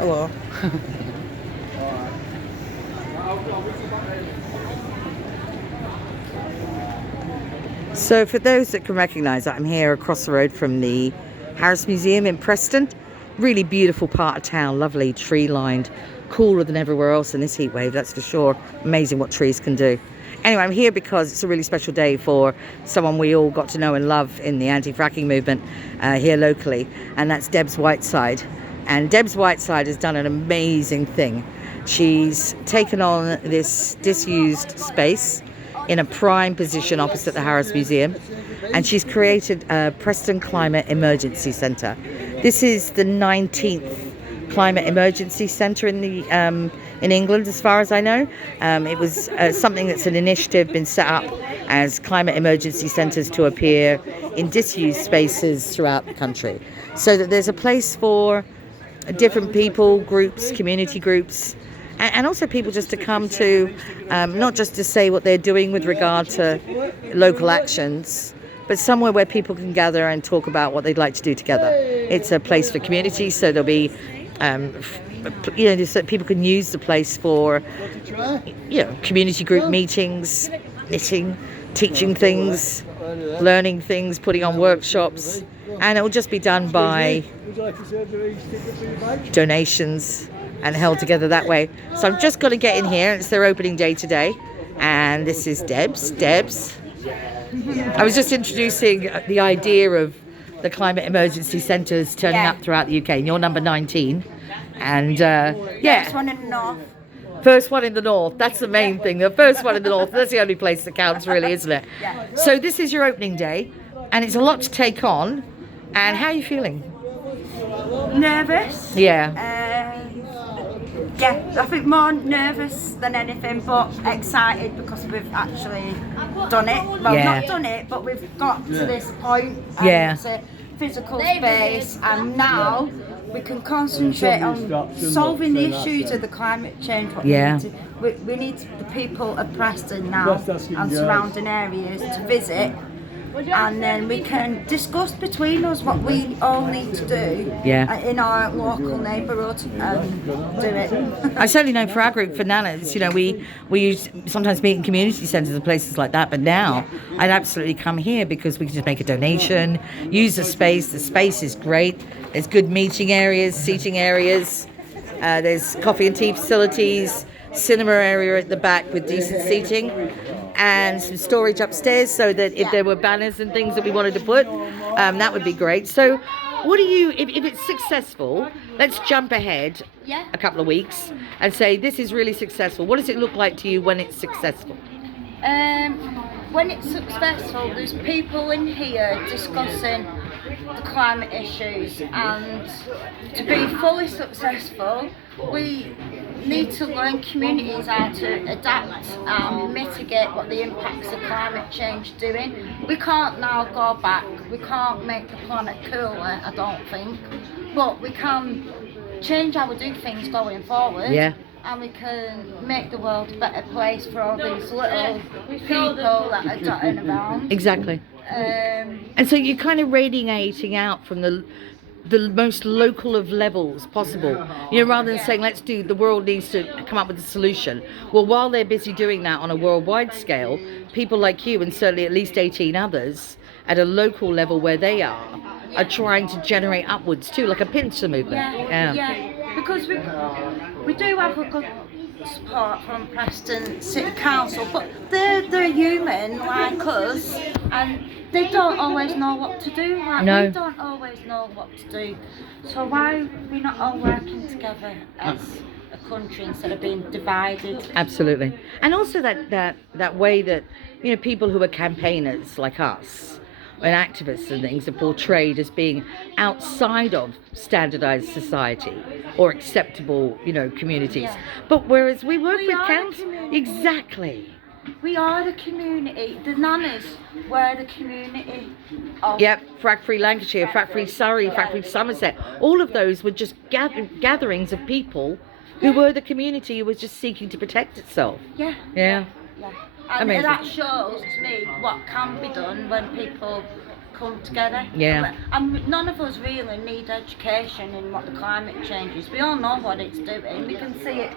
Hello. So for those that can recognise that, I'm here across the road from the Harris Museum in Preston. Really beautiful part of town, lovely tree lined, cooler than everywhere else in this heat wave, that's for sure. Amazing what trees can do. Anyway, I'm here because it's a really special day for someone we all got to know and love in the anti-fracking movement here locally, and that's Debs Whiteside. And Debs Whiteside has done an amazing thing. She's taken on this disused space in a prime position opposite the Harris Museum, and she's created a Preston Climate Emergency Centre. This is the 19th climate emergency centre in England, as far as I know. It was something that's an initiative been set up as climate emergency centres to appear in disused spaces throughout the country, so that there's a place for different people, groups, community groups, and also people just to come to, not just to say what they're doing with regard to local actions, but somewhere where people can gather and talk about what they'd like to do together. It's a place for community, so there'll be, so people can use the place for, community group meetings, knitting, teaching things, learning things, putting on workshops, and it will just be done by donations and held together that way. So I'm just going to get in here. It's their opening day today, and this is Debs. I was just introducing the idea of the climate emergency centres turning up throughout the UK, and you're number 19, and First one in the north. First one in the north, that's the main thing. The first one in the north, that's the only place that counts, really, isn't it? Yeah. So this is your opening day, and it's a lot to take on. And how are you feeling? Nervous. Yeah. I think more nervous than anything, but excited because we've actually done it. Well, not done it, but we've got to this point. And it's a physical space, and now we can concentrate on solving the issues of the climate change. We need the people of Preston now and surrounding areas to visit, and then we can discuss between us what we all need to do in our local neighbourhood and do it. I certainly know for our group, for Nanas, we sometimes meet in community centres and places like that, but now I'd absolutely come here because we can just make a donation, use the space. The space is great. There's good meeting areas, seating areas, there's coffee and tea facilities, cinema area at the back with decent seating, and some storage upstairs so that if there were banners and things that we wanted to put, that would be great. So what do you, if it's successful, let's jump ahead a couple of weeks and say this is really successful. What does it look like to you when it's successful? When it's successful, there's people in here discussing the climate issues, and to be fully successful, we need to learn communities how to adapt and mitigate what the impacts of climate change are doing. We can't now go back, we can't make the planet cooler, I don't think, but we can change how we do things going forward. And we can make the world a better place for all these little people that are dotting around. Exactly. And so you're kind of radiating out from the most local of levels possible. Rather than saying the world needs to come up with a solution. Well, while they're busy doing that on a worldwide scale, people like you and certainly at least 18 others at a local level where they are trying to generate upwards too, like a pincer movement. Because we do have a good support from Preston City Council, but they're human like us, and they don't always know what to do. We don't always know what to do. So why are we not all working together as a country instead of being divided? Absolutely. And also that way that people who are campaigners like us and activists and things are portrayed as being outside of standardized society or acceptable, communities. But whereas we work with council, exactly. We are the community. The Nanas were the community. Frack-free Lancashire, frack-free Surrey, frack-free Somerset. All of those were just gatherings of people who were the community who was just seeking to protect itself. And that shows to me what can be done when people come together. Yeah. And none of us really need education in what the climate change is. We all know what it's doing. We can see it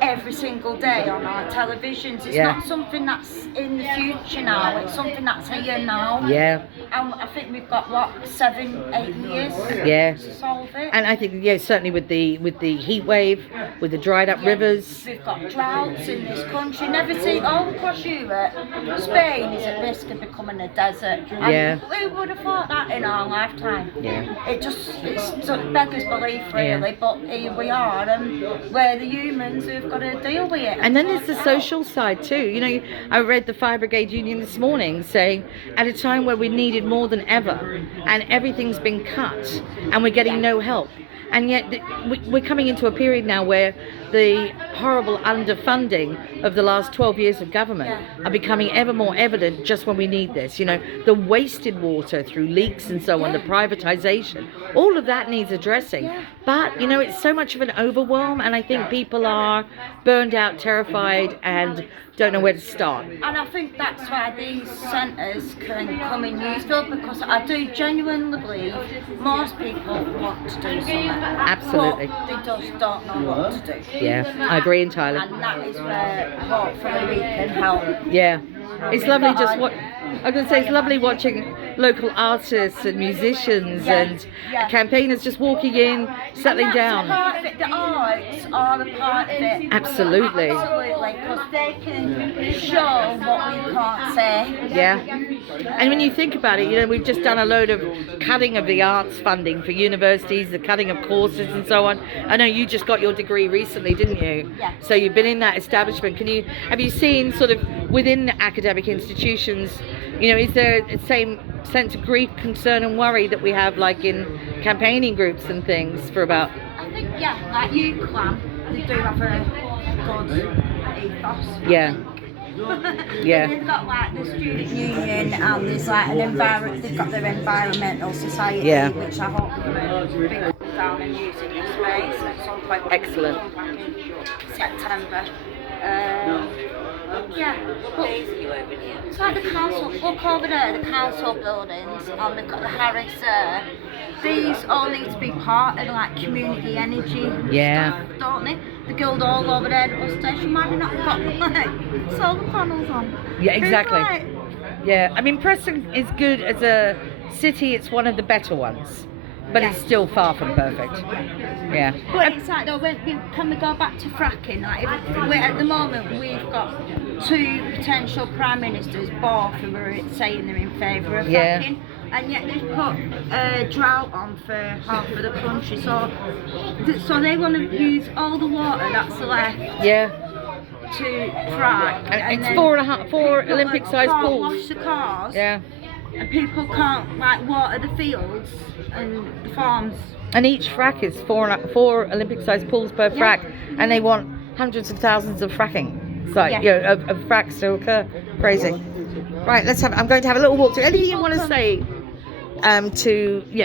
every single day on our televisions. It's not something that's in the future now. It's something that's here now. Yeah. And I think we've got, what, 7-8 years to solve it. And I think, certainly with the heat wave, with the dried up rivers. We've got droughts in this country. Never seen all across Europe. Spain is at risk of becoming a desert. And who would have thought that in our lifetime? It's beggars belief, really. But here we are, and we're the humans who've got to deal with it. And then there's the social side too. You know, I read the Fire Brigade Union this morning saying, at a time where we needed more than ever, and everything's been cut, and we're getting no help. And yet we're coming into a period now where the horrible underfunding of the last 12 years of government are becoming ever more evident just when we need this. You know, the wasted water through leaks and so on, the privatisation, all of that needs addressing. But, you know, it's so much of an overwhelm, and I think people are burned out, terrified, and don't know where to start. And I think that's why these centres can come in useful, because I do genuinely believe most people want to do something. Absolutely. But they just don't know what to do. Yeah, I agree entirely. And that is where hopefully we can help. Yeah. It's lovely just what I'm going to say. It's lovely watching local artists and musicians and campaigners just walking in, settling down. Part of it. The arts are a part of it. Absolutely. Absolutely, because they can show what we can't say. Yeah. And when you think about it, you know, we've just done a load of cutting of the arts funding for universities, the cutting of courses and so on. I know you just got your degree recently, didn't you? Yeah. So you've been in that establishment. Have you seen sort of within academic institutions, you know, is there the same sense of grief, concern and worry that we have like in campaigning groups and things for about... I think, like you clan, they do have a good ethos. Yeah. Yeah. They've got like the student union, and there's like they've got their environmental society, which I hope will be put down and using this space at some point. Excellent. Back in September. But it's like the council, look over there, the council buildings, and they've got the Harris there. These all need to be part of like community energy stuff, don't they? The Guildhall over there, the bus station, might have not got like solar panels on. Yeah, exactly. Yeah, I mean Preston is good as a city, it's one of the better ones. But it's still far from perfect. Yeah. But it's like though, can we go back to fracking? Like, at the moment we've got 2 potential prime ministers, both who are saying they're in favour of fracking, and yet they've put a drought on for half of the country. So they want to use all the water that's left. Yeah. To frack. And it's 4 Olympic-sized pools. Wash the cars. Yeah. And people can't like water the fields and the farms. And each frack is 4 Olympic-sized pools per frack, and they want hundreds of thousands of fracking. It's like, you know, of fracks to occur. Crazy. Right, I'm going to have a little walk through. Anything you want to say?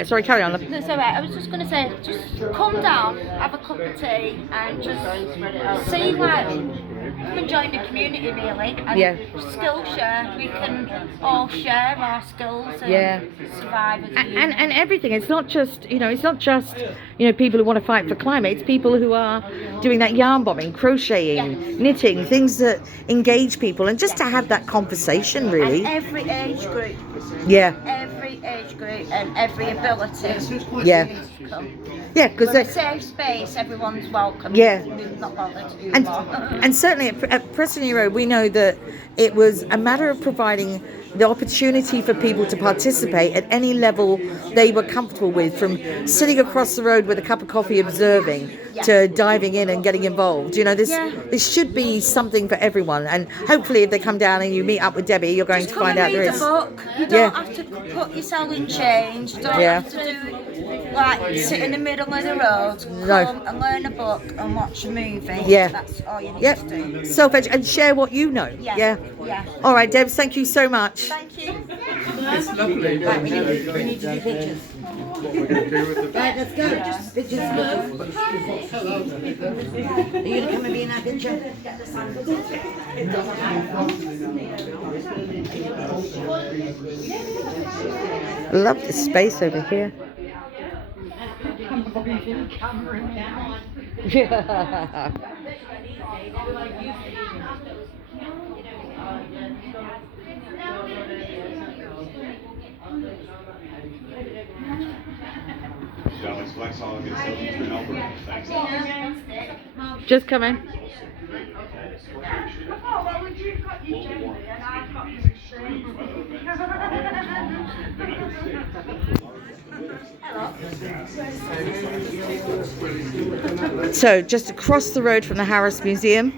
Sorry, carry on. That's all right. I was just going to say, just come down, have a cup of tea, and just see you can join the community really, and skill share. We can all share our skills and survive as a human. And everything. It's not just people who want to fight for climate. It's people who are doing that yarn bombing, crocheting, knitting, things that engage people, and just to have that conversation really. And every age group. Yeah. Every age group and every ability. Yeah. Yeah, because a safe space, everyone's welcome. Yeah. Not bothered who and certainly at Preston Road, we know that it was a matter of providing the opportunity for people to participate at any level they were comfortable with, from sitting across the road with a cup of coffee observing to diving in and getting involved. You know, this should be something for everyone, and hopefully if they come down and you meet up with Debbie, you're going to find out there is. Book. You don't have to put yourself in change. You don't have to do like sit in the middle of the road, No. come and learn a book and watch a movie. Yeah. That's all you need Yep. to do. Self-educate and share what you know. Yeah. All right, Debs, thank you so much. Thank you. It's lovely. Right, we need to do pictures. What we're going to do with the Right, let's go. Just pictures move. Are you going to come and be in that picture? I love this space over here. Just come in. So just across the road from the Harris Museum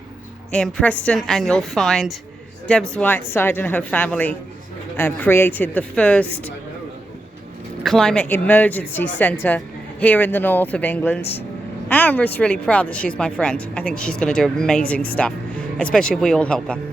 in Preston, and you'll find Debs Whiteside and her family created the first climate emergency centre here in the north of England. I'm just really proud that she's my friend. I think she's going to do amazing stuff, especially if we all help her.